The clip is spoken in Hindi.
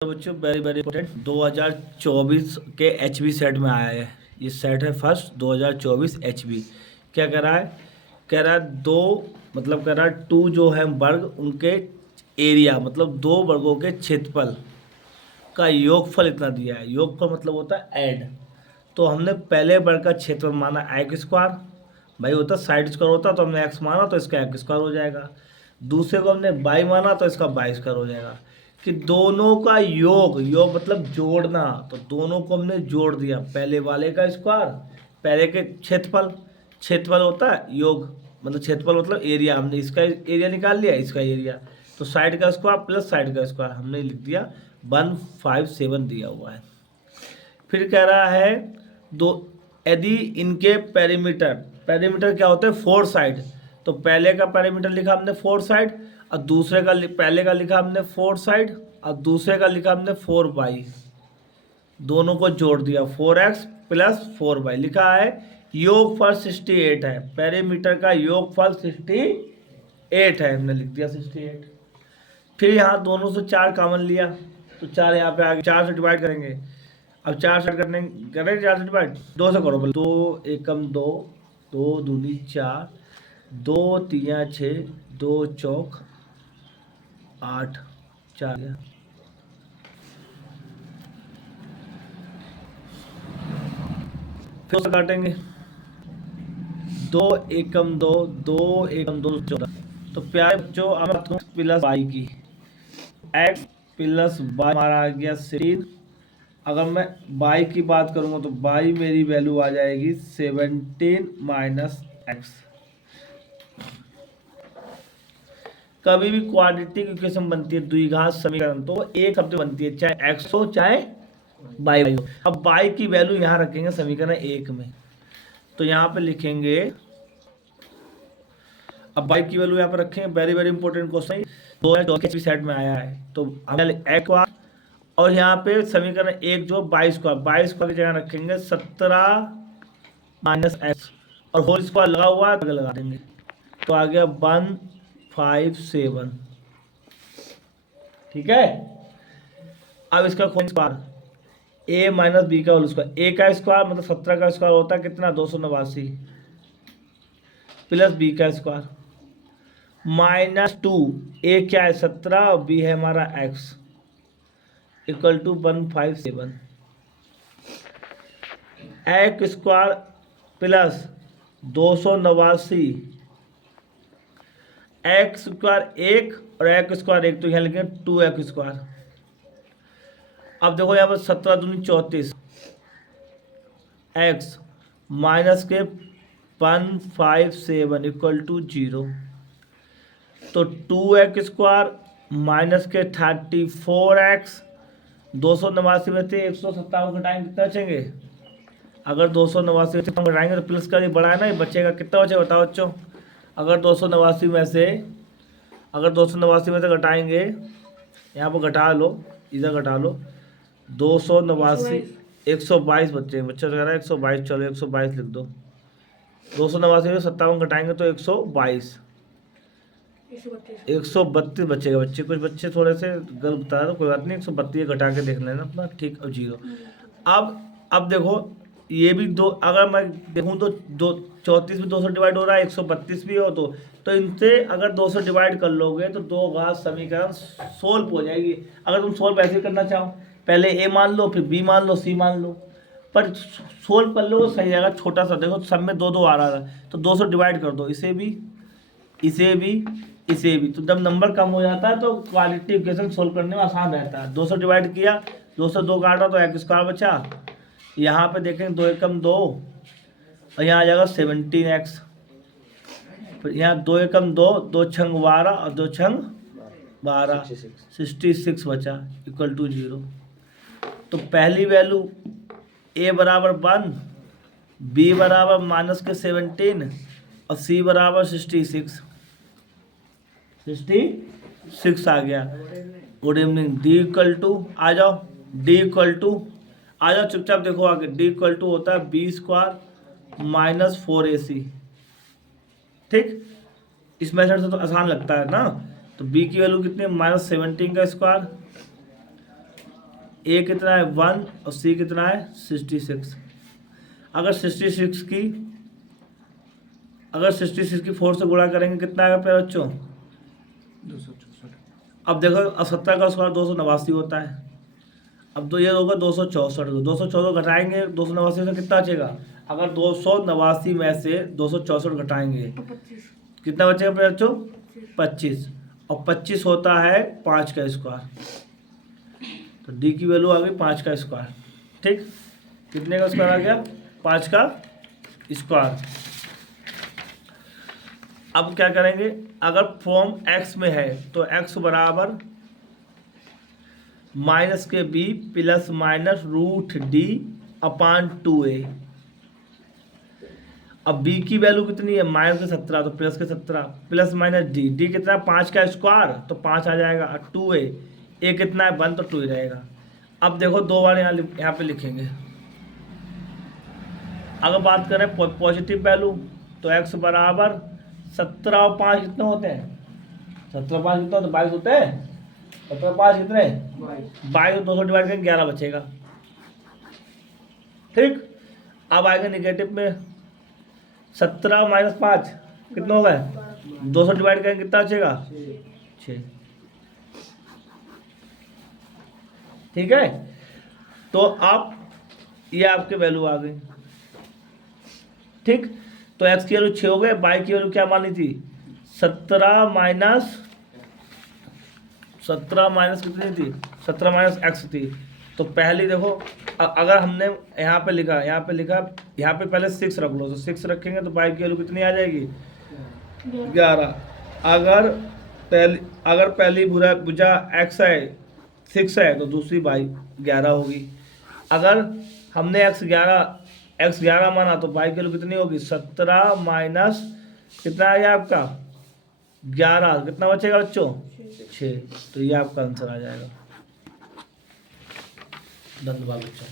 तो बच्चों वेरी वेरी इंपॉर्टेंट 2024 के एचबी सेट में आया है। ये सेट है फर्स्ट 2024 एचबी। क्या कह रहा है? कह रहा है दो मतलब कह रहा है टू जो है वर्ग उनके एरिया मतलब दो वर्गों के क्षेत्रफल का योगफल इतना दिया है। योगफल मतलब होता है ऐड। तो हमने पहले वर्ग का क्षेत्रफल माना एक्स स्क्वायर, भाई होता साइड स्क्वायर होता तो हमने एक्स माना तो इसका एक्स स्क्वायर हो जाएगा। दूसरे को हमने बाई माना तो इसका बाई स्क्वायर हो जाएगा। कि दोनों का योग, योग मतलब जोड़ना, तो दोनों को हमने जोड़ दिया। पहले वाले का स्क्वायर, पहले के क्षेत्रफल, क्षेत्रफल होता है योग मतलब क्षेत्रफल मतलब एरिया, हमने इसका एरिया निकाल लिया इसका एरिया, तो साइड का स्क्वायर प्लस साइड का स्क्वायर हमने लिख दिया 157 दिया हुआ है। फिर कह रहा है दो यदि इनके पेरीमीटर, पेरीमीटर क्या होते हैं फोर साइड, तो पहले का पेरीमीटर लिखा हमने फोर साइड और दूसरे का पहले का लिखा हमने फोर साइड और दूसरे का लिखा हमने 4 बाई, दोनों को जोड़ दिया 4x प्लस 4 बाई लिखा है। योगफल 68 है, पेरीमीटर का योगफल 68 है, हमने लिख दिया 68। फिर यहाँ दोनों से 4 कॉमन लिया तो 4 यहाँ पे आ गया, 4 से डिवाइड करेंगे। अब 4 से करेंगे 4 से डिवाइड, 2 से करो बोले, 2 एकम 2, 2 दूनी 4, 2 तिया 6, 2 चौक 8, 4 गया। फिर काटेंगे 2 एकम 2, 2 एकम 2 14। तो प्यारे बच्चों प्लस बाई की एक्स प्लस बाई हमारा आ गया 16। अगर मैं बाई की बात करूंगा तो बाई मेरी वैल्यू आ जाएगी 17 माइनस एक्स। कभी भी क्वाड्रेटिक इक्वेशन बनती है द्विघात समीकरण तो एक शब्द बनती है, चाहे एक्स हो चाहे बाई हो। अब बाई की वैल्यू यहाँ रखेंगे समीकरण 1 में, तो यहाँ पे लिखेंगे, अब बाई की वैल्यू यहाँ पे रखेंगे, वेरी वेरी इंपॉर्टेंट क्वेश्चन 2024 के सेट में आया है। तो हमने एक और यहाँ पे समीकरण 1 जो 22 की जगह रखेंगे 17 माइनस एक्स और होल स्क्वायर लगा हुआ है लगा देंगे, तो आ गया 157। ठीक है। अब इसका होल स्क्वायर ए माइनस बी का होल स्क्वायर, ए का स्क्वायर मतलब 17 का स्क्वायर होता है कितना 289 प्लस बी का स्क्वायर माइनस 2, ए क्या है 17 और बी है हमारा x equal to 157। X square plus 289 x square 1 और एक्स स्क्वायर 1, तो यहाँ लिखेंगे 2x स्क्वायर। अब देखो यहाँ पर 17 दूनी 34 एक्स माइनस के 157 इक्वल टू 0, तो 2x स्क्वायर माइनस के 34x, 289 में से 157 घटाएंगे कितना बचेंगे? अगर 289 में से घटाएंगे तो प्लस का ये बड़ा है ना, ये बचेगा कितना बचेगा बताओ बच्चों? अगर 289 में से घटाएंगे, यहाँ पर घटा लो, इधर घटा लो, 289 122 बच्चे बच्चा कह रहा है 122, चलो 122 लिख दो। 289 में 57 घटाएंगे तो 122 132 बचेगा बच्चे। कुछ बच्चे थोड़े से गलत बता रहे, कोई बात नहीं, 132 घटा के देख लेना अपना, ठीक। और 0 अब देखो ये भी दो, अगर मैं देखूँ तो 34 भी 2 से डिवाइड हो रहा है, 132 भी हो तो इनसे अगर 2 से डिवाइड कर लोगे तो दो घात समीकरण सोल्व हो जाएगी। अगर तुम सोल्व ऐसे करना चाहो, पहले ए मान लो फिर बी मान लो सी मान लो, पर सोल्व कर लो तो सही जाएगा। छोटा सा देखो सब में 2 2 आ रहा है तो 2 से डिवाइड कर दो, इसे भी इसे भी, तो जब नंबर कम हो जाता है तो क्वाड्रेटिक इक्वेशन सोल्व करने में आसान रहता है। 2 से डिवाइड किया, 2 से 2 काटा तो एक्स स्क्वायर बचा, यहाँ पे देखेंगे 2 एकम 2 और यहाँ आ जाएगा 17x, फिर यहाँ 2 एकम 2, 2 छंग 12 और 2 छंग 12 66 बचा इक्वल टू 0। तो पहली वैल्यू a बराबर 1, b बराबर माइनस के 17 और c बराबर 66 आ गया। Good evening. d equal to आ जाओ, d इक्वल टू आ जाओ चुपचाप देखो आगे, d इक्वल टू होता है b स्क्वायर माइनस 4ac। ठीक, इस मेथड से तो आसान लगता है ना। तो b की वैल्यू कितनी है -17 का स्क्वायर ए कितना है 1 और सी कितना है 66। अगर 66 की 4 से गुणा करेंगे कितना आएगा प्यारे बच्चों? 264। अब देखो, अब 70 का स्क्वायर 289 होता है। अब तो ये होगा 264, 264 घटाएंगे 289 से कितना बचेगा? अगर 289 में से 264 घटाएंगे कितना बचेगा प्यारे बच्चों? 25। और 25 होता है 5 का स्क्वायर। तो डी की वैल्यू आ गई 5 का स्क्वायर। ठीक, कितने का स्क्वायर आ गया? 5 का स्क्वायर। अब क्या करेंगे, अगर फॉर्म x में है तो x बराबर माइनस के b plus minus root D upon 2a। अब b की वैल्यू कितनी है? माइनस के 17, तो प्लस के 17 प्लस माइनस डी कितना है? 5 का स्क्वायर, तो 5 आ जाएगा। 2a, a कितना है? 1, तो 2 ही रहेगा। अब देखो 2 बार यहाँ पे लिखेंगे। अगर बात करें पॉजिटिव वैल्यू तो x बराबर 17 और 5 कितने होते हैं? 17 5 कितना होता है? 22 होते हैं। 17 5 कितने? 22। 200 डिवाइड करेंगे 11 बचेगा। ठीक, अब आएगा निगेटिव में। 17 माइनस 5 कितना होगा? 200 डिवाइड करेंगे कितना बचेगा? 6। ठीक है, तो आप ये आपके वैल्यू आ गई। ठीक, तो x की वैल्यू 6 हो गए। y की वैल्यू क्या मानी थी? 17 माइनस कितनी थी? 17 माइनस x थी। तो पहली देखो, अगर हमने यहाँ पे लिखा यहाँ पे पहले 6 रख लो, तो 6 रखेंगे तो y की वैल्यू कितनी आ जाएगी? 11। अगर पहली भुजा x है 6 है तो दूसरी y 11 होगी। अगर हमने x 11 माना तो y की वैल्यू कितनी होगी? 17 माइनस कितना आ गया आपका? 11। कितना बचेगा बच्चों? 6। तो ये आपका आंसर आ जाएगा। धन्यवाद बच्चों।